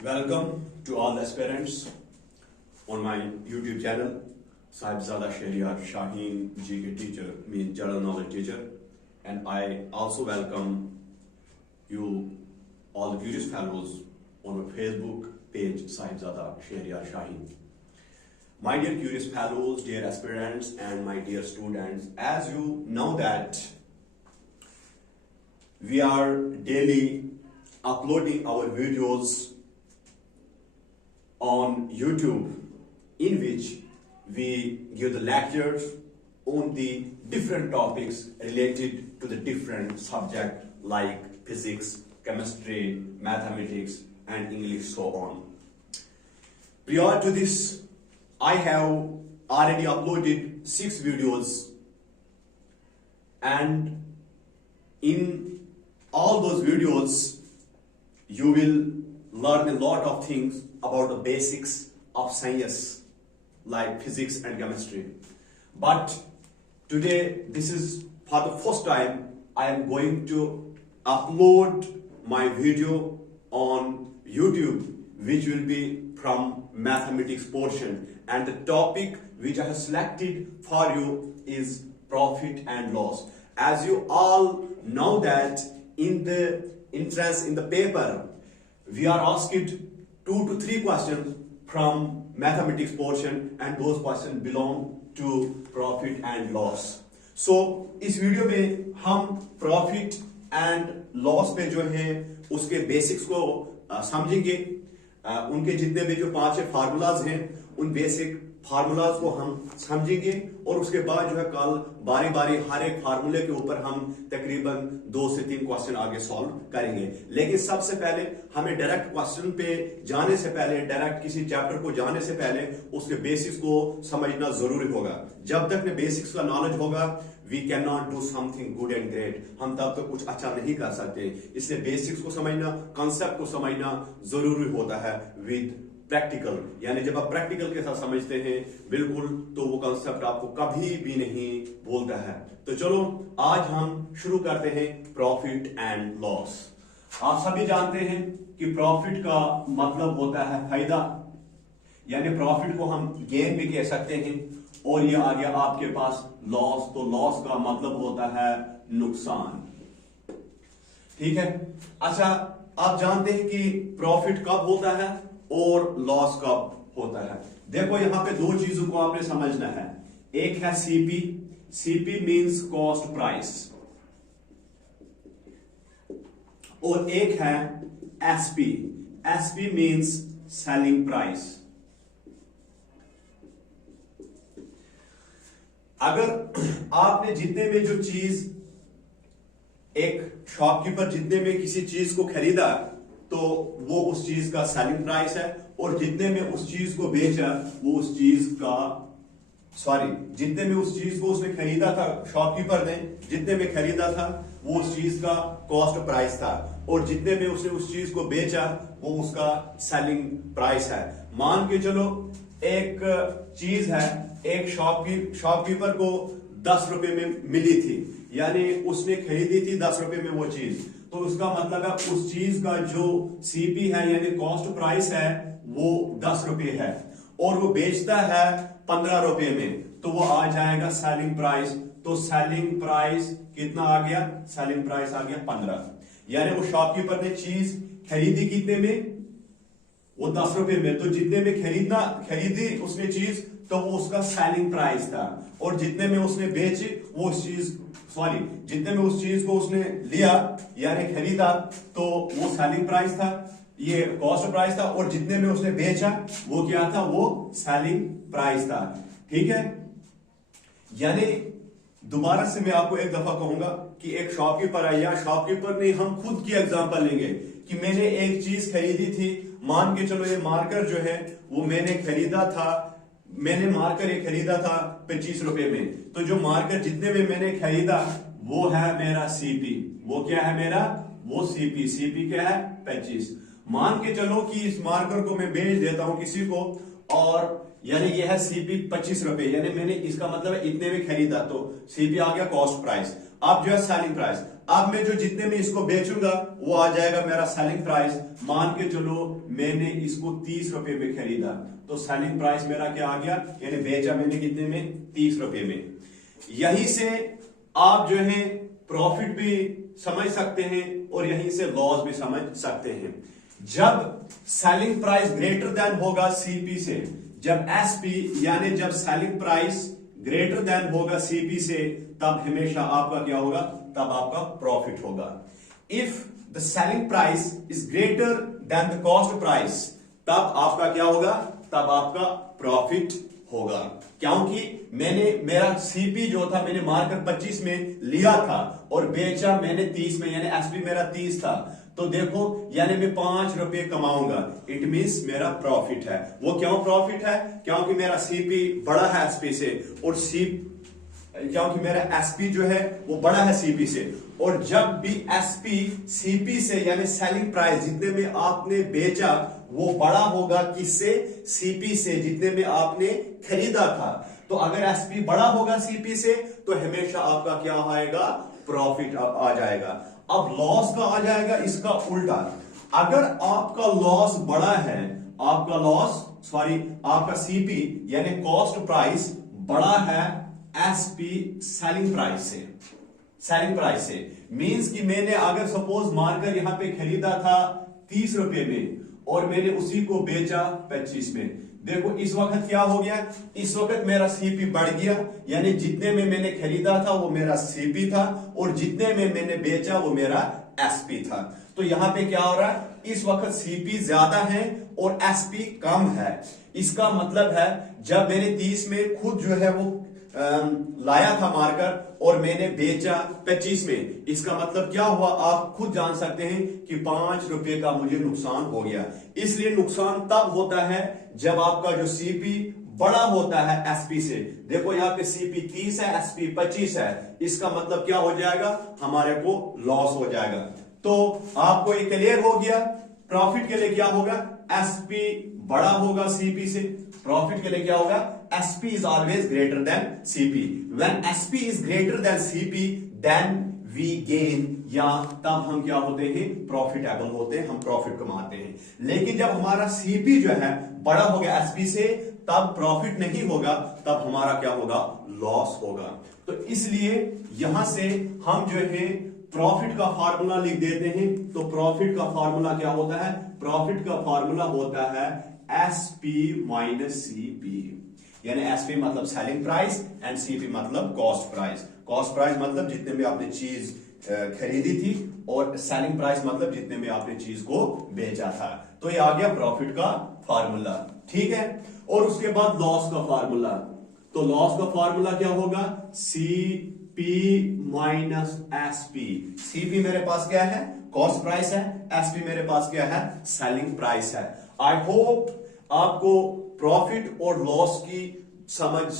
Welcome to all the aspirants on my YouTube channel. Sahibzada Shahriyar Shaheen GK teacher, means general knowledge teacher, and I also welcome you, all the curious fellows, on my Facebook page Sahibzada Shahriyar Shaheen. My dear curious fellows, dear aspirants, and my dear students, as you know that we are daily uploading our videos on YouTube, in which we give the lectures on the different topics related to the different subject like physics, chemistry, mathematics, and English, so on. Prior to this, I have already uploaded 6 videos, and in all those videos you will learn a lot of things about the basics of science like physics and chemistry. But today, this is for the first time I am going to upload my video on YouTube, which will be from mathematics portion, and the topic which I have selected for you is profit and loss. As you all know that in the entrance in the paper, we are asked 2 to 3 questions from mathematics portion, and those questions belong to profit and loss. So इस video में हम profit and loss पे जो है उसके basics को समझेंगे। उनके जितने भी जो 5 फार्मूलाज हैं उन बेसिक फार्मूलाज को हम समझेंगे, और उसके बाद जो है कल बारी बारी हर एक फार्मूले के ऊपर हम तकरीबन 2 से 3 क्वेश्चन आगे सॉल्व करेंगे। लेकिन सबसे पहले हमें डायरेक्ट क्वेश्चन पे जाने से पहले, डायरेक्ट किसी चैप्टर को जाने से पहले उसके बेसिक्स को समझना जरूरी होगा। जब तक बेसिक्स का नॉलेज होगा, we can not do something good and great, हम तब तक कुछ अच्छा नहीं कर सकते। इसलिए बेसिक्स को समझना, कॉन्सेप्ट को समझना जरूरी होता है विद प्रैक्टिकल। यानी जब आप प्रैक्टिकल के साथ समझते हैं बिल्कुल, तो वो कॉन्सेप्ट आपको कभी भी नहीं भूलता है। तो चलो आज हम शुरू करते हैं प्रॉफिट एंड लॉस। आप सभी जानते हैं कि प्रॉफिट का मतलब होता है फायदा, यानी प्रॉफिट को हम गेन भी कह सकते हैं, और ये आ गया आपके पास लॉस, तो लॉस का मतलब होता है नुकसान। ठीक है, अच्छा आप जानते हैं कि प्रॉफिट कब होता है और लॉस कब होता है। देखो यहां पे 2 चीजों को आपने समझना है। एक है CP, CP means cost price, और एक है SP, SP means selling price. अगर आपने जितने में जो चीज, एक शॉपकीपर जितने में किसी चीज को खरीदा, तो वो उस चीज का सेलिंग प्राइस है, और जितने में उस चीज को बेचा वो उस चीज का, जितने में उस चीज को उसने खरीदा था, शॉपकीपर ने जितने में खरीदा था वो उस चीज का कॉस्ट प्राइस था, और जितने में उसने उस चीज को बेचा वो उसका सेलिंग प्राइस है। मान के चलो एक चीज है, एक शॉपकीपर को 10 रुपए में मिली थी, यानी उसने खरीदी थी 10 रुपए में वो चीज, तो उसका मतलब है उस चीज का जो सीपी है यानी कॉस्ट प्राइस है वो 10 रुपए है, और वो बेचता है 15 रुपए में, तो वो आ जाएगा सेलिंग प्राइस। तो सेलिंग प्राइस कितना आ गया? सेलिंग प्राइस आ गया 15। यानी वो शॉपकीपर ने चीज खरीदी कितने में? वो 10 रुपए में, तो जितने में खरीदी उसने चीज, तो वो उसका सेलिंग प्राइस था, और जितने में उसने बेची वो उस चीज, जितने में उस चीज को उसने लिया यानी खरीदा, तो वो सेलिंग प्राइस था, ये कॉस्ट प्राइस था, और जितने में उसने बेचा वो क्या था? वो सेलिंग प्राइस था। ठीक है, यानी दोबारा से मैं आपको एक दफा कहूंगा कि एक शॉपकीपर आया, शॉपकीपर ने, हम खुद की एग्जांपल लेंगे कि मैंने एक चीज खरीदी थी, मान के चलो ये मार्कर जो है वो मैंने खरीदा था, मैंने मार्कर ये खरीदा था 25 रुपए में, तो जो मार्कर जितने में मैंने खरीदा वो है मेरा सीपी। वो क्या है मेरा? वो सीपी। सीपी क्या है? 25। मान के चलो कि इस मार्कर को मैं बेच देता हूं किसी को, और यानी यह है सीपी 25 रुपए, यानी मैंने, इसका मतलब है इतने में खरीदा, तो सीपी आ गया कॉस्ट प्राइस। अब जो है सेलिंग प्राइस, अब मैं जो जितने में इसको बेचूंगा वो आ जाएगा मेरा सेलिंग प्राइस। मान के चलो मैंने इसको 30 रुपए में खरीदा, तो सेलिंग प्राइस मेरा क्या आ गया, यानी बेचा मैंने कितने में, 30 रुपए में। यहीं से आप जो है प्रॉफिट भी समझ सकते हैं और यहीं से लॉस भी समझ सकते हैं। जब सेलिंग प्राइस ग्रेटर देन होगा सीपी से, जब एसपी यानी जब सेलिंग प्राइस ग्रेटर देन होगा सीपी से, तब हमेशा आपका क्या होगा, तब आपका प्रॉफिट होगा। If the selling price is greater then the cost price, तब आपका क्या होगा, तब आपका प्रॉफिट होगा। क्योंकि मेरा सीपी जो था मैंने मार्कर 25 में लिया था और बेचा मैंने 30 में, यानी एसपी मेरा 30 था। तो देखो यानी मैं 5 रुपए कमाऊंगा, इट मींस मेरा प्रॉफिट है। वो क्यों प्रॉफिट है, क्योंकि मेरा सीपी बड़ा है एसपी से, और क्योंकि मेरा एसपी जो है वो बड़ा है सीपी से। और जब भी एसपी सीपी से यानी सेलिंग प्राइस जितने में आपने बेचा वो बड़ा होगा किससे, सीपी से, जितने में आपने खरीदा था। तो अगर एसपी बड़ा होगा सीपी से तो हमेशा आपका क्या आएगा, प्रॉफिट आ जाएगा। अब लॉस का आ जाएगा इसका उल्टा। अगर आपका लॉस बड़ा है, आपका सीपी यानी कॉस्ट प्राइस बड़ा है एसपी सेलिंग प्राइस से, मींस कि मैंने अगर सपोज मार्कर यहां पे खरीदा था 30 रुपए में और मैंने उसी को बेचा 25 में। देखो इस वक्त क्या हो गया, इस वक्त मेरा सीपी बढ़ गया, यानी जितने में मैंने खरीदा था वो मेरा सीपी था और जितने में मैंने बेचा वो मेरा एसपी था। तो यहां पे क्या हो रहा है, इस वक्त सीपी ज्यादा है और एसपी कम है। इसका मतलब है जब मैंने 30 में खुद जो है वो लाया था मार्कर और मैंने बेचा 25 में, इसका मतलब क्या हुआ आप खुद जान सकते हैं कि 5 रुपए का मुझे नुकसान हो गया। इसलिए नुकसान तब होता है जब आपका जो सीपी बड़ा होता है एसपी से। देखो यहाँ पे सीपी 30 है, एसपी 25 है, इसका मतलब क्या हो जाएगा, हमारे को लॉस हो जाएगा। तो आपको ये क्लियर हो गया, प्रॉफिट के लिए क्या होगा, एसपी बड़ा होगा सीपी से, प्रॉफिट के लिए क्या होगा, SP is always greater than CP. When SP is greater than CP then we gain, या तब हम क्या होते हैं, प्रॉफिटेबल होते हैं, हम प्रॉफिट कमाते हैं। लेकिन जब हमारा सीपी जो है बड़ा हो गया एसपी से, तब प्रॉफिट नहीं होगा, तब हमारा क्या होगा, लॉस होगा। तो इसलिए यहां से हम जो है प्रॉफिट का फार्मूला लिख देते हैं। तो प्रॉफिट का फार्मूला क्या होता है, प्रॉफिट का फार्मूला होता है एसपी माइनस सीपी, यानी एसपी मतलब सेलिंग प्राइस एंड सीपी मतलब कॉस्ट प्राइस। कॉस्ट प्राइस मतलब जितने में आपने चीज खरीदी थी और सेलिंग प्राइस मतलब जितने में आपने चीज को बेचा था। तो ये आ गया प्रॉफिट का फार्मूला, ठीक है। और उसके बाद लॉस का फार्मूला, तो लॉस का फार्मूला क्या होगा, सीपी माइनस एसपी। सीपी मेरे पास क्या है, कॉस्ट प्राइस है, एसपी मेरे पास क्या है, सेलिंग प्राइस है। आई होप आपको प्रॉफिट और लॉस की समझ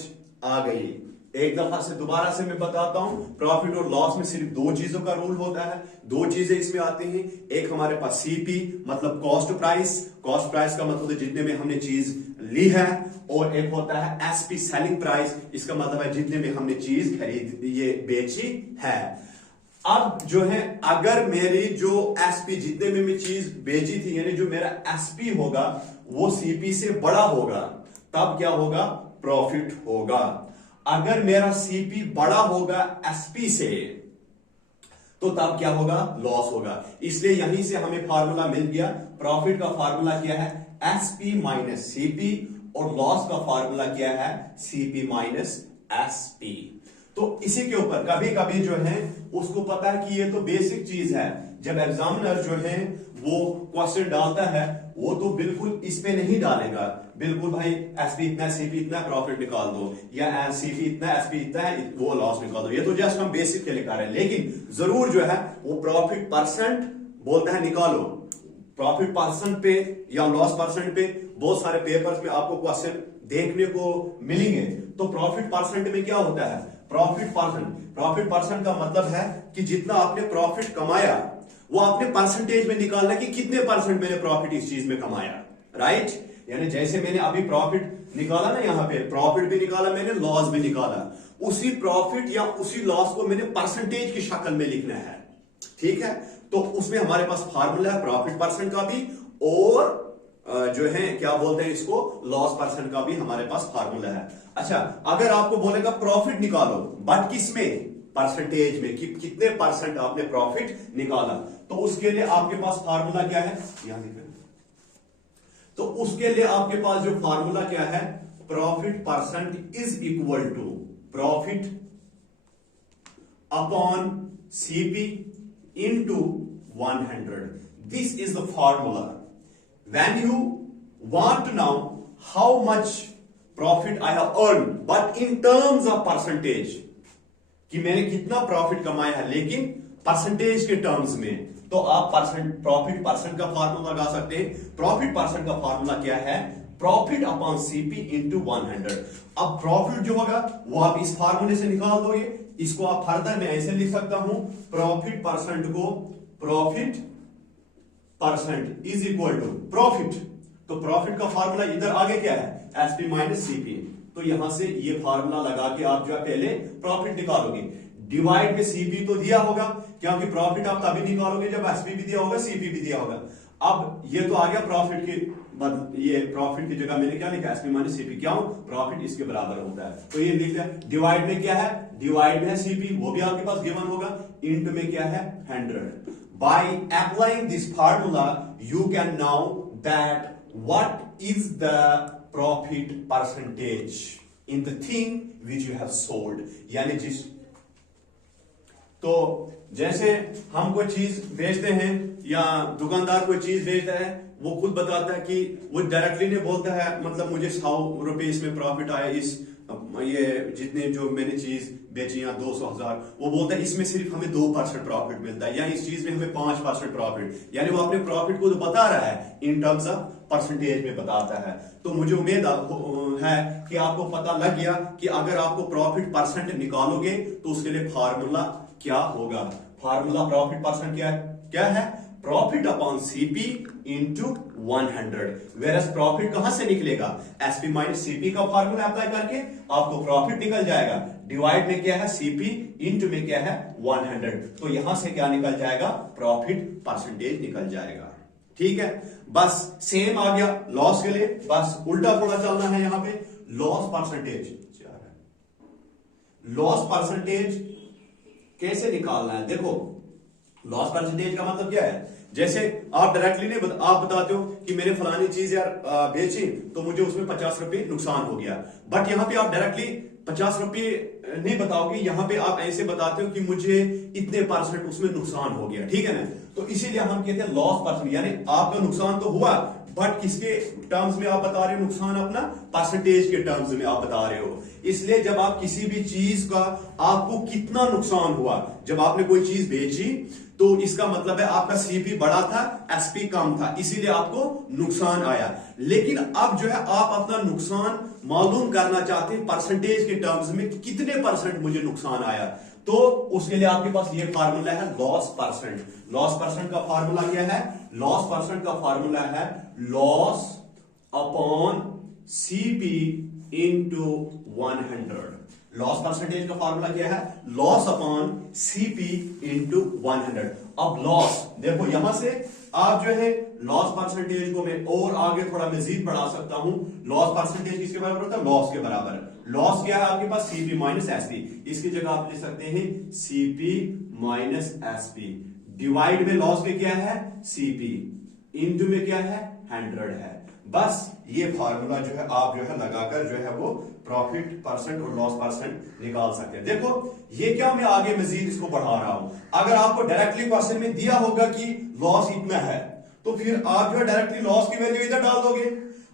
आ गई। एक दफा से दोबारा से मैं बताता हूं, प्रॉफिट और लॉस में सिर्फ 2 चीजों का रूल होता है, 2 चीजें इसमें आती हैं। एक हमारे पास सीपी मतलब कॉस्ट प्राइस, कॉस्ट प्राइस का मतलब जितने में हमने चीज ली है, और एक होता है एसपी सेलिंग प्राइस, इसका मतलब है जितने में हमने चीज ये बेची है। अब जो है अगर मेरी जो एसपी जितने में मैं चीज बेची थी, यानी जो मेरा एसपी होगा वो सीपी से बड़ा होगा, तब क्या होगा, प्रॉफिट होगा। अगर मेरा सीपी बड़ा होगा एसपी से तो तब क्या होगा, लॉस होगा। इसलिए यहीं से हमें फार्मूला मिल गया। प्रॉफिट का फार्मूला क्या है, एसपी माइनस सीपी, और लॉस का फार्मूला क्या है, सीपी माइनस एसपी। तो इसी के ऊपर कभी कभी जो है उसको पता है कि ये तो बेसिक चीज है, जब एग्जामिनर जो है वो क्वेश्चन डालता है वो तो बिल्कुल इस पे नहीं डालेगा, बिल्कुल भाई एसपी इतना सीपी इतना प्रॉफिट निकाल दो, या सीपी इतना एसपी इतना है वो लॉस निकाल दो। ये तो जस्ट हम बेसिक के लिए कर रहे हैं, लेकिन जरूर जो है वो प्रॉफिट परसेंट बोलता है निकालो। प्रॉफिट परसेंट पे या लॉस परसेंट पे बहुत सारे पेपर्स में आपको क्वेश्चन देखने को मिलेंगे। तो प्रॉफिट परसेंट में क्या होता है, प्रॉफिट परसेंट का मतलब है कि जितना आपने प्रॉफिट कमाया वो आपने परसेंटेज में निकालना कि कितने परसेंट मैंने प्रॉफिट इस चीज में कमाया, राइट। यानी जैसे मैंने अभी प्रॉफिट निकाला ना, यहां पे प्रॉफिट भी निकाला मैंने, लॉस भी निकाला, उसी प्रॉफिट या उसी लॉस को मैंने परसेंटेज की शक्ल में लिखना है, ठीक है। तो उसमें हमारे पास फार्मूला है प्रॉफिट परसेंट का भी, और जो है क्या बोलते हैं इसको, लॉस परसेंट का भी हमारे पास फार्मूला है। अच्छा, अगर आपको बोलेगा प्रॉफिट निकालो, बट किसमें, परसेंटेज में, कि कितने परसेंट आपने प्रॉफिट निकाला, तो उसके लिए आपके पास फार्मूला क्या है, यहां लिखें। तो उसके लिए आपके पास जो फार्मूला क्या है, profit percent is equal to profit upon CP into 100। This is the formula when you want to know how much profit I have earned, but in terms of percentage, कि मैंने कितना प्रॉफिट कमाया है लेकिन percentage के terms में, तो आप प्रॉफिट परसेंट का फार्मूला लगा सकते हैं। प्रॉफिट परसेंट का फार्मूला क्या है, प्रॉफिट अपॉन सीपी इंटू 100। अब प्रॉफिट जो होगा वो आप इस फार्मूले से निकाल दोगे, इसको आप फर्दर मैं ऐसे लिख सकता हूं, प्रॉफिट परसेंट को profit percent is equal to profit, तो प्रॉफिट का फार्मूला इधर आगे क्या है, एसपी माइनस सीपी, तो यहां से ये फार्मूला लगा के आप जो है पहले प्रॉफिट निकालोगे, डिवाइड में सीपी तो दिया होगा, क्योंकि प्रॉफिट आप तभी निकालोगे जब एसपी भी दिया होगा, सीपी भी दिया होगा। अब ये तो आ गया प्रॉफिट के, ये प्रॉफिट की जगह मैंने क्या लिखा, एसपी माइनस सीपी, क्यों, प्रॉफिट इसके बराबर होता है, तो ये लिख दिया। डिवाइड में क्या है, डिवाइड में है सीपी, वो भी आपके पास गिवन होगा, इंट में क्या है 100। By applying this formula, you can know that what is the profit percentage in the thing which you have sold। यानी जिस, तो जैसे हम कोई चीज बेचते हैं या दुकानदार कोई चीज बेचता है, वो खुद बताता है कि वो डायरेक्टली नहीं बोलता है, मतलब मुझे 100 रुपए इसमें प्रॉफिट आया, इस ये जितने जो मैंने चीज बेची या 200,000, वो बोलता है इसमें सिर्फ हमें 2% प्रॉफिट मिलता है, या इस चीज में हमें 5% प्रॉफिट, यानी वो अपने प्रॉफिट को तो बता रहा है इन टर्म्स ऑफ परसेंटेज में बताता है। तो मुझे उम्मीद है कि आपको पता लग गया कि अगर आपको प्रॉफिट परसेंट निकालोगे तो उसके लिए फार्मूला क्या होगा। फार्मूला प्रॉफिट परसेंट क्या है, profit upon CP into 100। Whereas profit कहां से निकलेगा, एसपी माइनस सीपी का फार्मूला अप्लाई करके आपको प्रॉफिट निकल जाएगा। डिवाइड में क्या है सीपी, इंटू में क्या है 100, तो यहां से क्या निकल जाएगा, प्रॉफिट परसेंटेज निकल जाएगा। ठीक है, बस सेम आ गया लॉस के लिए, बस उल्टा थोड़ा चलना है यहाँ पे। लॉस परसेंटेज, लॉस परसेंटेज कैसे निकालना है, देखो लॉस परसेंटेज का मतलब क्या है, जैसे आप डायरेक्टली नहीं आप बताते हो कि मैंने फलानी चीज यार बेची तो मुझे उसमें 50 रुपए नुकसान हो गया, बट यहां पे आप डायरेक्टली 50 रुपए नहीं बताओगे, यहां पे आप ऐसे बताते हो कि मुझे इतने परसेंट उसमें नुकसान हो गया, ठीक है ना। तो इसीलिए हम कहते हैं लॉस परसेंट, यानी आपका नुकसान तो हुआ बट किसके टर्म्स में आप बता रहे हो नुकसान, अपना परसेंटेज के टर्म्स में आप बता रहे हो। इसलिए जब आप किसी भी चीज का आपको कितना नुकसान हुआ, जब आपने कोई चीज बेची तो इसका मतलब है आपका सीपी बड़ा था, एसपी कम था, इसीलिए आपको नुकसान आया। लेकिन अब जो है आप अपना नुकसान मालूम करना चाहते हैं परसेंटेज के टर्म्स में, कितने परसेंट मुझे नुकसान आया, तो उसके लिए आपके पास ये फार्मूला है लॉस परसेंट। लॉस परसेंट का फार्मूला क्या है, लॉस परसेंट का फार्मूला है loss upon CP into 100। Loss percentage का फार्मूला क्या है, लॉस अपॉन सीपी इंटू 100। अब लॉस देखो, यहां से आप जो है लॉस परसेंटेज को मैं और आगे थोड़ा मजीद बढ़ा सकता हूं। लॉस परसेंटेज किसके बराबर होता है, लॉस के बराबर। लॉस क्या है आपके पास, सीपी माइनस एसपी, इसकी जगह आप लिख सकते हैं सीपी माइनस एसपी। डिवाइड में लॉस के क्या है सीपी, इंटू में क्या है 100 है। बस ये फार्मूला जो है आप जो है लगाकर जो है वो प्रॉफिट परसेंट और लॉस परसेंट निकाल सकते हैं। देखो ये क्या मैं आगे मजीद इसको बढ़ा रहा हूं। अगर आपको डायरेक्टली क्वेश्चन में दिया होगा कि लॉस इतना है तो फिर आप जो है डायरेक्टली लॉस की वैल्यू इधर डाल दोगे,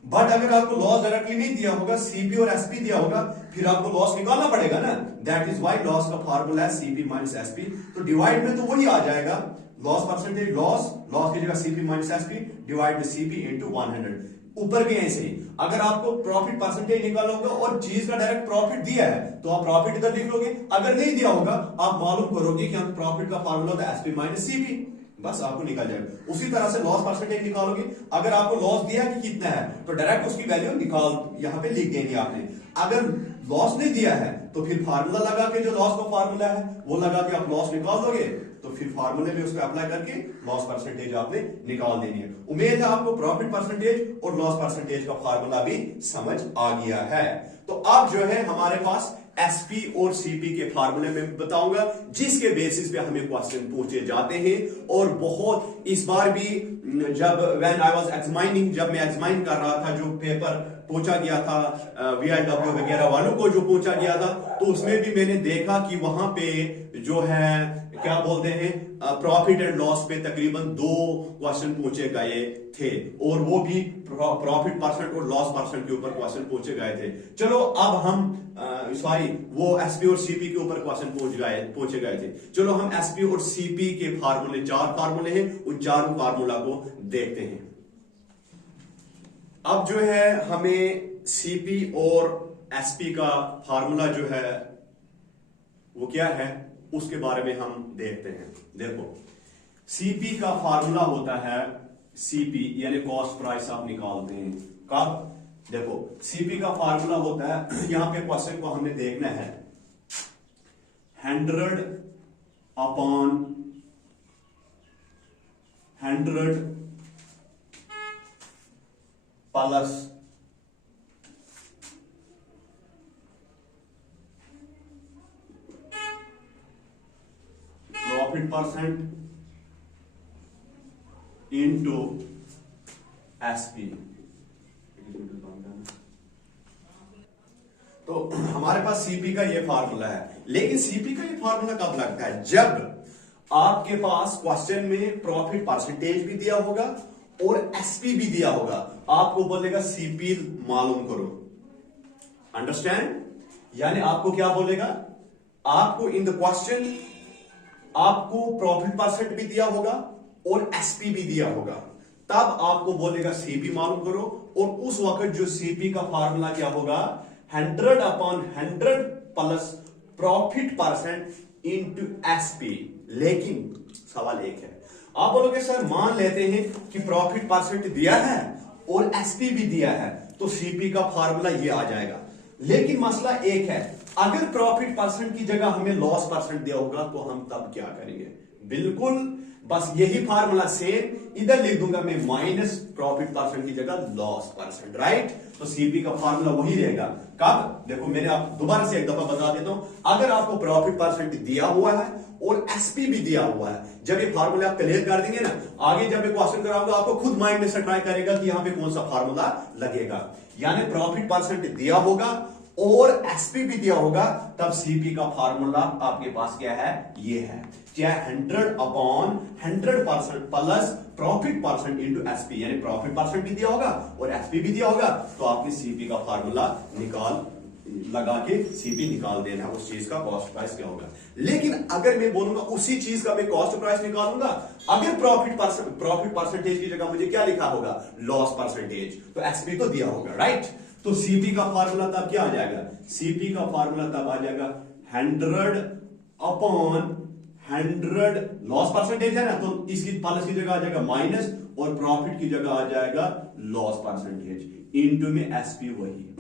बट अगर आपको लॉस डायरेक्टली नहीं दिया होगा, सीपी और एसपी दिया होगा, फिर आपको लॉस निकालना पड़ेगा ना। दैट इज व्हाई लॉस का फार्मूला है सीपी माइनस एसपी। तो डिवाइड में तो वही आ जाएगा लॉस परसेंटेज, लॉस की जगह सीपी माइनस एसपी, डिवाइड में सीपी इंटू 100। ऊपर भी ऐसे ही, अगर आपको प्रॉफिट परसेंटेज निकालोगे और चीज का डायरेक्ट प्रॉफिट दिया है तो आप प्रॉफिट इधर लिख लोगे, अगर नहीं दिया होगा आप मालूम करोगे कि हम प्रॉफिट का फार्मूला होता है एसपी माइनस सीपी, बस आपको निकल जाएगा। उसी तरह से लॉस परसेंटेज निकालोगे, अगर आपको लॉस दिया कि कितना है तो डायरेक्ट उसकी वैल्यू निकाल यहां पे लिख देनी आपने। अगर लॉस नहीं दिया है तो फिर फार्मूला लगा के जो लॉस का फार्मूला है वो लगा के आप लॉस निकाल दोगे तो फिर फार्मूले में उसको अप्लाई करके लॉस परसेंटेज आपने निकाल देनी है। उम्मीद है आपको प्रॉफिट परसेंटेज और लॉस परसेंटेज का फार्मूला भी समझ आ गया है। तो अब जो है हमारे पास एसपी और सीपी के फार्मूले में बताऊंगा, जिसके बेसिस पे हमें क्वेश्चन पूछे जाते हैं। और बहुत इस बार भी जब व्हेन आई वाज एग्जामिनिंग, जब मैं एग्जामिन कर रहा था, जो पेपर पूछा गया था VLW वगैरह वालों को जो पूछा गया था, तो उसमें भी मैंने देखा कि वहां पे जो है क्या बोलते हैं प्रॉफिट एंड लॉस पे तकरीबन 2 क्वेश्चन पूछे गए थे, और वो भी प्रॉफिट परसेंट और लॉस परसेंट के ऊपर क्वेश्चन पूछे गए थे। चलो अब हम सॉरी वो एसपी और सीपी के ऊपर क्वेश्चन पूछे गए थे। चलो हम एसपी और सीपी के फार्मूले, 4 फार्मूले हैं, उन चारों फार्मूला को देखते हैं। अब जो है हमें सीपी और एसपी का फार्मूला जो है वो क्या है उसके बारे में हम देखते हैं। देखो सीपी का फार्मूला होता है, सीपी यानी कॉस्ट प्राइस आप निकालते हैं कब, देखो सीपी का फार्मूला होता है, यहां पे क्वेश्चन को हमने देखना है 100 upon 100 plus profit percent into SP. तो हमारे पास सीपी का ये फार्मूला है, लेकिन सीपी का ये फार्मूला कब लगता है, जब आपके पास क्वेश्चन में प्रॉफिट परसेंटेज भी दिया होगा और एसपी भी दिया होगा। आपको बोलेगा सीपी मालूम करो, अंडरस्टैंड, यानी आपको क्या बोलेगा, आपको इन द क्वेश्चन आपको प्रॉफिट परसेंट भी दिया होगा और एसपी भी दिया होगा, तब आपको बोलेगा सीपी मालूम करो। और उस वक्त जो सीपी का फार्मूला क्या होगा, 100 upon 100 plus profit percent into SP. लेकिन सवाल एक है, आप बोलोगे सर मान लेते हैं कि प्रॉफिट परसेंट दिया है और एसपी भी दिया है, तो सीपी का फार्मूला ये आ जाएगा। लेकिन मसला एक है, अगर प्रॉफिट परसेंट की जगह हमें लॉस परसेंट दिया होगा तो हम तब क्या करेंगे, बिल्कुल बस यही फार्मूला सेम इधर लिख दूंगा मैं, माइनस प्रॉफिट परसेंट की जगह लॉस परसेंट, राइट। तो सीपी का फार्मूला वही रहेगा। कब, देखो मैंने आप दोबारा से एक दफा बता देता हूं, अगर आपको प्रॉफिट परसेंट दिया हुआ है और एसपी भी दिया हुआ है, जब ये फार्मूला आप क्लियर कर देंगे ना, आगे जब मैं क्वेश्चन कराऊंगा आपको खुद माइंड में से ट्राई करेगा कि यहां पे कौन सा फार्मूला लगेगा। यानी प्रॉफिट परसेंट दिया होगा और एसपी भी दिया होगा, तब सीपी का फार्मूला आपके पास क्या है, ये है, क्या 100 upon 100% plus profit percent into SP, यानी प्रॉफिट परसेंट भी दिया होगा और एसपी भी दिया होगा, तो आपने सीपी का फार्मूला लगा के सीपी निकाल देना, उस चीज का कॉस्ट प्राइस क्या होगा। लेकिन अगर मैं बोलूंगा उसी चीज का मैं कॉस्ट प्राइस निकालूंगा, अगर प्रॉफिट परसेंटेज की जगह मुझे क्या लिखा होगा, लॉस परसेंटेज, तो एसपी तो दिया होगा, राइट। तो सीपी का फार्मूला तब क्या आ जाएगा, सीपी का फार्मूला तब आ जाएगा 100 अपॉन 100, लॉस परसेंटेज है ना, तो इसकी प्लस की जगह आ जाएगा माइनस, और प्रॉफिट की जगह आ जाएगा लॉस परसेंटेज, इनटू में एसपी वही।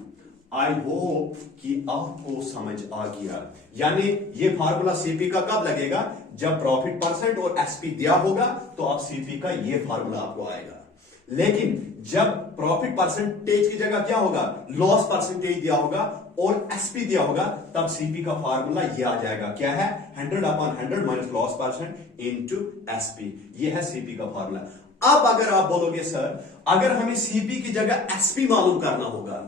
आई होप कि आपको समझ आ गया। यानी ये फार्मूला सीपी का कब लगेगा, जब प्रॉफिट परसेंट और एसपी दिया होगा, तो अब सीपी का ये फार्मूला आपको आएगा। लेकिन जब प्रॉफिट परसेंटेज की जगह क्या होगा, लॉस परसेंटेज दिया होगा और एसपी दिया होगा, तब सीपी का फार्मूला ये आ जाएगा, क्या है, 100 upon 100 minus loss percent into SP, ये है सीपी का फार्मूला। अब अगर आप बोलोगे सर अगर हमें सीपी की जगह एसपी मालूम करना होगा,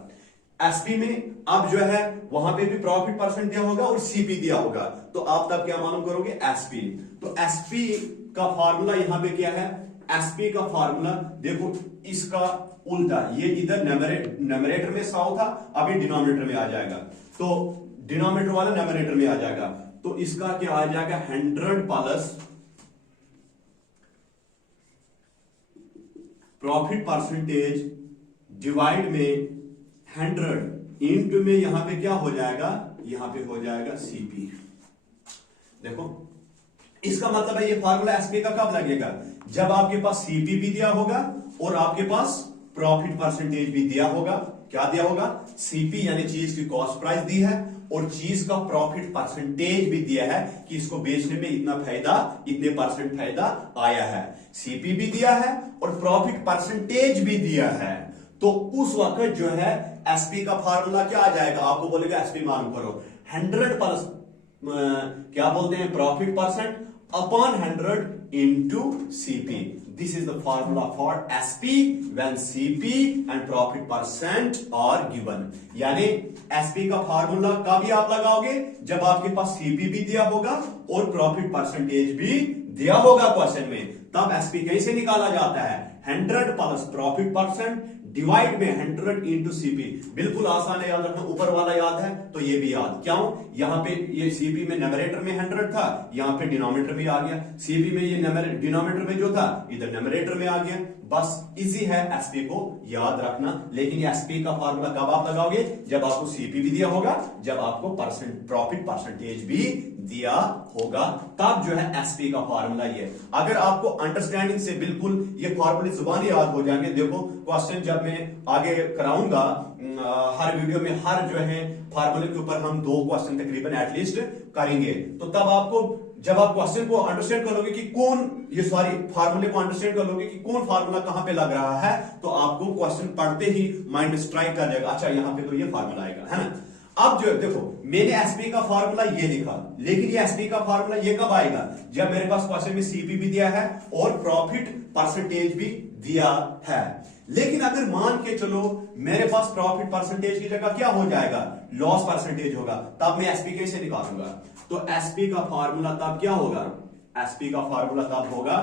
एसपी में अब जो है वहां पे भी प्रॉफिट परसेंट दिया होगा और सीपी दिया होगा, तो आप तब क्या मालूम करोगे, एसपी। तो एसपी का फार्मूला यहां पे क्या है, एसपी का फार्मूला देखो इसका उल्टा, ये इधर न्यूमरेटर में 100 था, अभी डिनोमिनेटर में आ जाएगा, तो डिनोमिनेटर वाला न्यूमरेटर में आ जाएगा, तो इसका क्या आ जाएगा, 100 प्लस प्रॉफिट परसेंटेज डिवाइड में 100 इंटू में यहां पे क्या हो जाएगा, यहां पे हो जाएगा सीपी। देखो इसका मतलब है ये फार्मूला एसपी का कब लगेगा, जब आपके पास सीपी भी दिया होगा और आपके पास प्रॉफिट परसेंटेज भी दिया होगा। क्या दिया होगा? सीपी यानी चीज की कॉस्ट प्राइस दी है और चीज का प्रॉफिट परसेंटेज भी दिया है कि इसको बेचने में इतना फायदा, इतने परसेंट फायदा आया है। सीपी भी दिया है और प्रॉफिट परसेंटेज भी दिया है। तो उस वक्त जो है एसपी का फार्मूला क्या आ जाएगा? आपको बोलेगा एसपी मालूम करो, 100 प्लस क्या बोलते हैं, profit percent upon 100 into CP. This is the formula for SP when CP and profit percent are given. यानी एसपी का फार्मूला कभी आप लगाओगे जब आपके पास सीपी भी दिया होगा और प्रॉफिट परसेंटेज भी दिया होगा क्वेश्चन में। तब एसपी कैसे निकाला जाता है? 100 प्लस प्रॉफिट परसेंट डिवाइड में 100 इंटू सीपी। बिल्कुल आसान है याद रखना, ऊपर वाला याद है तो ये भी याद। क्यों? यहां पे ये सीपी में न्यूमरेटर में 100 था, यहां पे डिनोमिनेटर में आ गया। सीपी में ये डिनोमिनेटर में जो था इधर न्यूमरेटर में आ गया। बस इजी है एसपी को याद रखना। लेकिन ये एसपी का फार्मूला कब आप लगाओगे? जब आपको सीपी भी दिया होगा, जब आपको प्रॉफिट परसेंटेज भी दिया होगा, तब जो है एसपी का फार्मूला ये। अगर आपको अंडरस्टैंडिंग से बिल्कुल ये फार्मूले जुबानी याद हो जाएंगे, देखो क्वेश्चन जब मैं आगे कराऊंगा हर वीडियो में हर जो है फार्मूले के ऊपर हम 2 क्वेश्चन तकरीबन एटलीस्ट करेंगे। तो तब आपको जब आप क्वेश्चन को अंडरस्टैंड करोगे कि कौन ये सॉरी फार्मूले को अंडरस्टैंड करोगे कि कौन फार्मूला कहां पे लग रहा है, तो आपको क्वेश्चन पढ़ते ही माइंड में स्ट्राइक कर जाएगा, अच्छा यहां पे तो ये फार्मूला आएगा, है ना। अब जो देखो मैंने एसपी का फार्मूला ये लिखा, लेकिन ये एसपी का फार्मूला ये कब आएगा? जब मेरे पास क्वेश्चन में सीपी भी दिया है और प्रॉफिट परसेंटेज भी दिया है। लेकिन अगर मान के चलो मेरे पास प्रॉफिट परसेंटेज की जगह क्या हो जाएगा? लॉस परसेंटेज होगा, तब मैं एसपी कैसे निकालूंगा? तो एसपी का फार्मूला तब क्या होगा? एसपी का फार्मूला तब होगा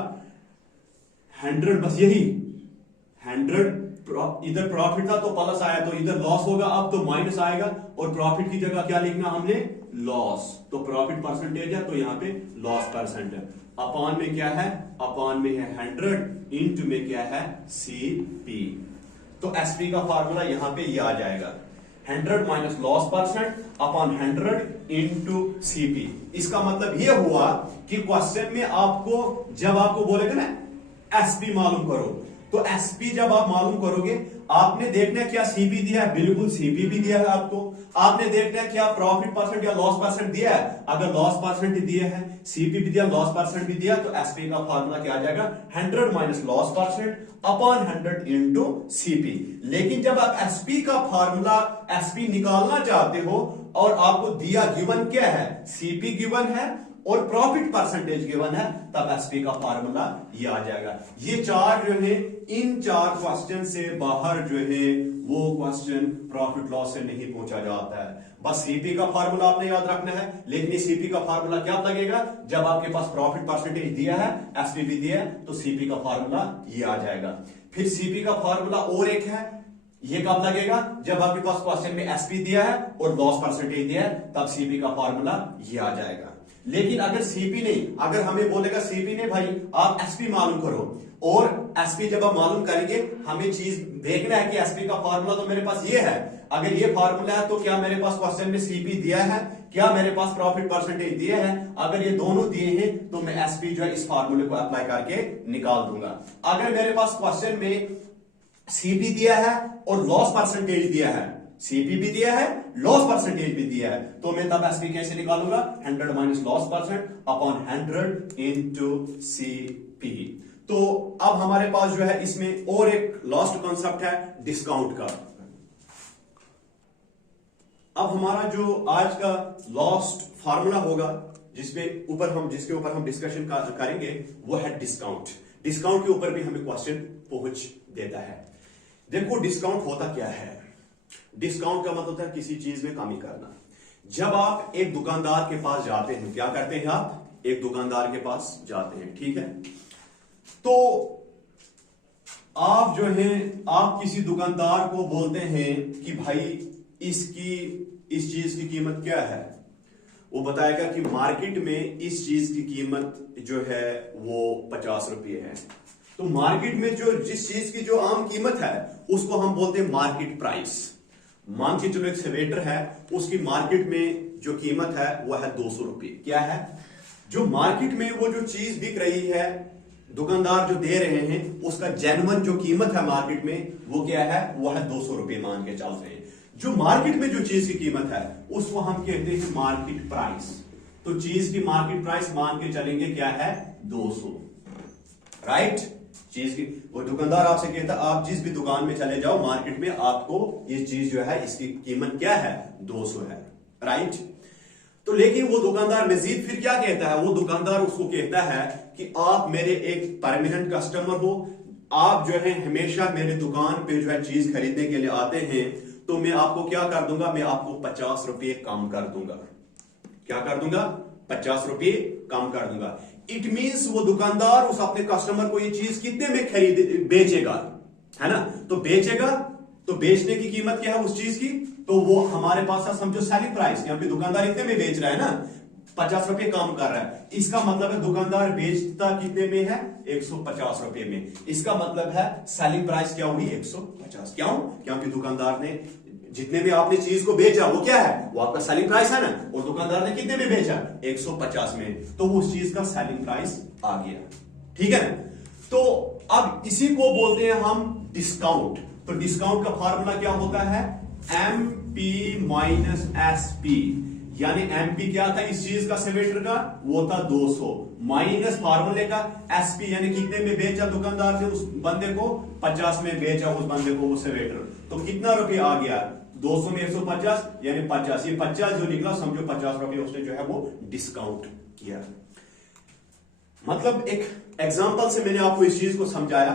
100, बस यही 100, इधर प्रॉफिट था तो प्लस आया तो इधर लॉस होगा, अब तो माइनस आएगा और प्रॉफिट की जगह क्या लिखना हमने? लॉस। तो प्रॉफिट परसेंटेज है तो यहां पे लॉस परसेंट है। अपॉन में क्या है? अपॉन में है 100, इंटू में क्या है? सीपी। तो एसपी का फार्मूला यहां पे ये आ जाएगा 100 minus loss percent upon 100 into CP. इसका मतलब ये हुआ कि क्वेश्चन में आपको जब आपको बोलेगा ना एसपी मालूम करो, तो एसपी जब आप मालूम करोगे आपने देखना है क्या सीपी दिया है, बिल्कुल सीपी भी दिया है आपको। आपने देखना है क्या प्रॉफिट परसेंट या लॉस परसेंट दिया है, अगर लॉस परसेंट दिया है, सीपी भी दिया, लॉस परसेंट भी दिया, तो एसपी का फार्मूला क्या आ जाएगा? 100 minus loss percent upon 100 into CP. लेकिन जब आप एसपी का फार्मूला एसपी निकालना चाहते हो और आपको दिया गिवन क्या है? सीपी गिवन है और प्रॉफिट परसेंटेज गिवन है, तब एसपी का फार्मूला ये आ जाएगा। ये 4 जो है, इन 4 क्वेश्चन से बाहर जो है वो क्वेश्चन प्रॉफिट लॉस से नहीं पूछा जाता है। बस सीपी का फार्मूला आपने याद रखना है। लेकिन ये सीपी का फार्मूला क्या लगेगा? जब आपके पास प्रॉफिट परसेंटेज दिया है, एसपी भी दिया है, तो सीपी का फार्मूला ये आ जाएगा। फिर सीपी का फार्मूला और एक है, ये कब लगेगा? जब आपके पास क्वेश्चन में एसपी दिया है और लॉस परसेंटेज दिया है, तब सीपी का फार्मूला ये आ जाएगा। लेकिन अगर सीपी नहीं, अगर हमें बोलेगा सीपी नहीं भाई आप एसपी मालूम करो, और एसपी जब आप मालूम करेंगे हमें चीज देखना है कि एसपी का फार्मूला तो मेरे पास ये है, अगर ये फार्मूला है तो क्या मेरे पास क्वेश्चन में सीपी दिया है, क्या मेरे पास प्रॉफिट परसेंटेज दिया है? अगर ये दोनों दिए हैं तो मैं एसपी जो है इस फार्मूले को अप्लाई करके निकाल दूंगा। अगर मेरे पास क्वेश्चन में सीपी दिया है और लॉस परसेंटेज दिया है, सीपी भी दिया है, लॉस परसेंटेज भी दिया है, तो मैं तब एसपी कैसे निकालूंगा? 100 minus loss percent upon 100 into CP. तो अब हमारे पास जो है इसमें और एक लास्ट कॉन्सेप्ट है डिस्काउंट का। अब हमारा जो आज का लास्ट फार्मूला होगा जिसके ऊपर हम डिस्कशन करेंगे वो है डिस्काउंट। डिस्काउंट के ऊपर भी हमें क्वेश्चन पहुंच देता है। देखो डिस्काउंट होता क्या है? डिस्काउंट का मतलब होता है किसी चीज में कमी करना। जब आप एक दुकानदार के पास जाते हैं, क्या करते हैं आप? एक दुकानदार के पास जाते हैं, ठीक है। तो आप जो है आप किसी दुकानदार को बोलते हैं कि भाई इस चीज की कीमत क्या है? वो बताएगा कि मार्केट में इस चीज की कीमत जो है वो 50 रुपये है। तो मार्केट में जिस चीज की जो आम कीमत है उसको हम बोलते हैं मार्केट प्राइस। मान के चलो एक स्वेटर है, उसकी मार्केट में जो कीमत है वो है 200 रुपये। क्या है? जो मार्केट में वो जो चीज बिक रही है दुकानदार जो दे रहे हैं उसका जेन्युइन जो कीमत है मार्केट में वो क्या है, वो है 200 रुपए मान के चल रहे हैं। जो मार्केट में जो चीज की कीमत है उसको हम कहते हैं मार्केट प्राइस। तो चीज की मार्केट प्राइस मान के चलेंगे क्या है, 200, राइट। चीज की वो दुकानदार आपसे कहता है आप जिस भी दुकान में चले जाओ मार्केट में, आपको ये चीज जो है इसकी कीमत क्या है, 200 है, राइट। तो लेकिन वो दुकानदार मजीद फिर क्या कहता है, वो दुकानदार उसको कहता है कि आप मेरे एक परमानेंट कस्टमर हो, आप जो है हमेशा मेरे दुकान पे जो है चीज खरीदने के लिए आते हैं, तो मैं आपको क्या कर दूंगा, मैं आपको 50 रुपये कम कर दूंगा। क्या कर दूंगा, 50 रुपये कम कर दूंगा। इट मींस वो दुकानदार उस अपने कस्टमर को ये चीज कितने में बेचेगा, है ना। तो बेचेगा, तो बेचने की कीमत क्या है उस चीज की, तो वो हमारे पास है समझो सेलिंग प्राइस। यहाँ पे दुकानदार इतने में बेच रहा है ना, 50 रुपये कम कर रहा है। इसका मतलब है दुकानदार बेचता कितने में है, 150 रुपये में। इसका मतलब है सेलिंग प्राइस क्या हुई, 150। क्यों, क्योंकि दुकानदार ने जितने में आपने चीज को बेचा वो क्या है, वो आपका सेलिंग प्राइस है ना, और दुकानदार ने कितने में बेचा, 150 में, तो वो उस चीज का सेलिंग प्राइस आ गया, ठीक है। तो अब इसी को बोलते हैं हम डिस्काउंट। तो डिस्काउंट का फार्मूला क्या होता है, MP माइनस SP, यानी MP क्या था इस चीज का स्वेटर का, वो था 200, माइनस फार्मूले का SP, यानी कितने में बेचा दुकानदार ने उस बंदे को, 50 में बेचा उस बंदे को वो स्वेटर, तो कितना रुपये आ गया, 200 में 150 यानी 50, ये 50 जो निकला समझो 50 रुपये उसने जो है वो डिस्काउंट किया। मतलब एक एग्जांपल से मैंने आपको इस चीज को समझाया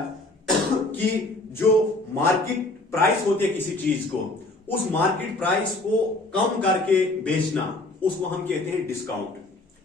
कि जो मार्केट प्राइस होती है किसी चीज को, उस मार्केट प्राइस को कम करके बेचना, उसको हम कहते हैं डिस्काउंट,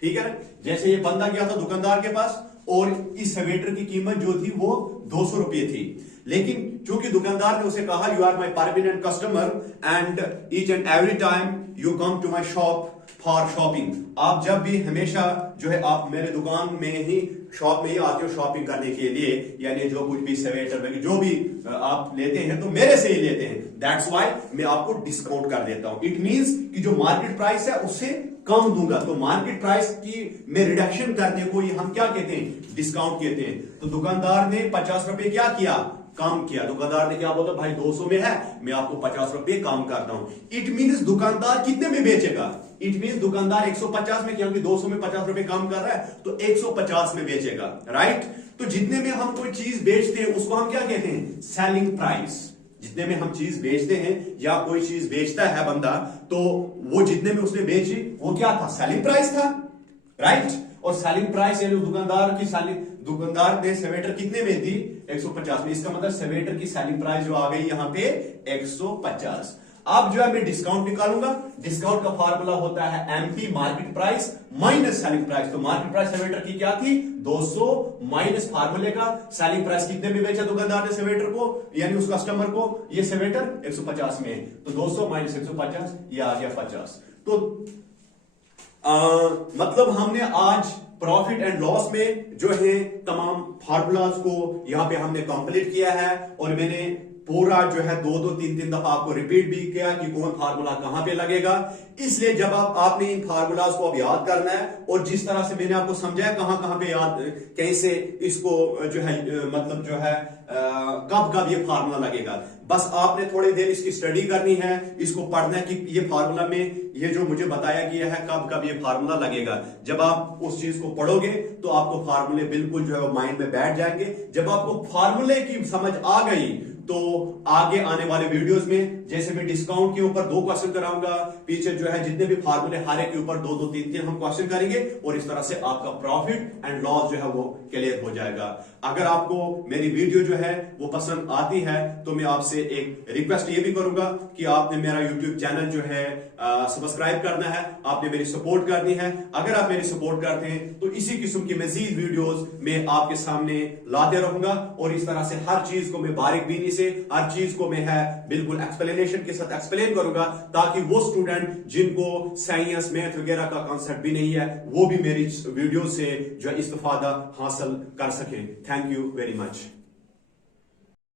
ठीक है। जैसे ये बंदा गया था दुकानदार के पास और इस स्वेटर की कीमत जो थी वो 200 रुपये थी, लेकिन चूंकि दुकानदार ने उसे कहा you are my permanent customer and each and every time you come to my shop for shopping, आप जब भी हमेशा जो है आप मेरे दुकान में ही शॉप में ही आते हो शॉपिंग करने के लिए, यानी जो कुछ भी स्वेटर जो भी आप लेते हैं तो मेरे से ही लेते हैं, दैट्स व्हाई मैं आपको डिस्काउंट कर देता हूं। इट मींस कि जो मार्केट प्राइस है उससे कम दूंगा, तो मार्केट प्राइस की में रिडक्शन करने को ये हम क्या कहते हैं, डिस्काउंट कहते हैं। तो दुकानदार ने 50 रुपए क्या किया, कम किया। दुकानदार ने क्या बोला, भाई 200 में है मैं आपको 50 रुपये कम करता हूं। इट मींस दुकानदार कितने में बेचेगा, इट मींस दुकानदार 150 में, क्योंकि 200 में 50 रुपए कम कर रहा है तो 150 में बेचेगा, राइट। तो जितने में हम कोई चीज बेचते हैं उसको हम क्या कहते हैं, सेलिंग प्राइस। जितने में हम चीज बेचते हैं या कोई चीज बेचता है बंदा, तो वो जितने में उसने बेची वो क्या था, सेलिंग प्राइस था, राइट। और सेलिंग प्राइस यानी दुकानदार ने स्वेटर कितने में दी, 150 में। इसका मतलब स्वेटर की सेलिंग प्राइस जो आ गई यहां पे 150। अब जो है मैं डिस्काउंट निकालूंगा, डिस्काउंट का फार्मूला होता है MP market price minus selling price. तो मार्केट प्राइस स्वेटर की क्या थी, 200 माइनस फार्मूले का सेलिंग प्राइस कितने में बेचा दुकानदार ने स्वेटर को, यानी उस कस्टमर को ये स्वेटर 150 में, तो 200 माइनस 150 ये आ गया 50। तो मतलब हमने आज प्रॉफिट एंड लॉस में जो है तमाम फार्मूलाज को यहां पे हमने कंप्लीट किया है, और मैंने पूरा जो है 2-3 दफा आपको रिपीट भी किया कि कौन फार्मूला कहां पे लगेगा। इसलिए जब आपने इन फार्मूलाज को अब याद करना है, और जिस तरह से मैंने आपको समझाया कहां कहां पे याद, कैसे इसको जो है मतलब जो है कब कब ये फार्मूला लगेगा, बस आपने थोड़ी देर इसकी स्टडी करनी है, इसको पढ़ना है कि ये फार्मूला में ये जो मुझे बताया गया है कब कब ये फार्मूला लगेगा। जब आप उस चीज को पढ़ोगे तो आपको फार्मूले बिल्कुल जो है माइंड में बैठ जाएंगे। जब आपको फार्मूले की समझ आ गई तो आगे आने वाले वीडियोस में जैसे मैं डिस्काउंट के ऊपर 2 क्वेश्चन कराऊंगा, पीछे जो है जितने भी फार्मूले हर एक के ऊपर 2-2, 3-3 हम क्वेश्चन करेंगे, और इस तरह से आपका प्रॉफिट एंड लॉस जो है वो क्लियर हो जाएगा। अगर आपको मेरी वीडियो जो है वो पसंद आती है तो मैं आपसे एक रिक्वेस्ट ये भी करूंगा कि आपने मेरा यूट्यूब चैनल जो है सब्सक्राइब करना है, आपने मेरी सपोर्ट करनी है। अगर आप मेरी सपोर्ट करते हैं तो इसी किस्म की मजीद वीडियोस मैं आपके सामने लाते रहूंगा, और इस तरह से हर चीज को मैं बारीक बीनी से, हर चीज को मैं है बिल्कुल एक्सप्लेनेशन के साथ एक्सप्लेन करूंगा, ताकि वो स्टूडेंट जिनको साइंस मैथ वगैरह का कॉन्सेप्ट भी नहीं है वो भी मेरी वीडियो से जो है इस्तेफादा हासिल कर सके। Thank you very much.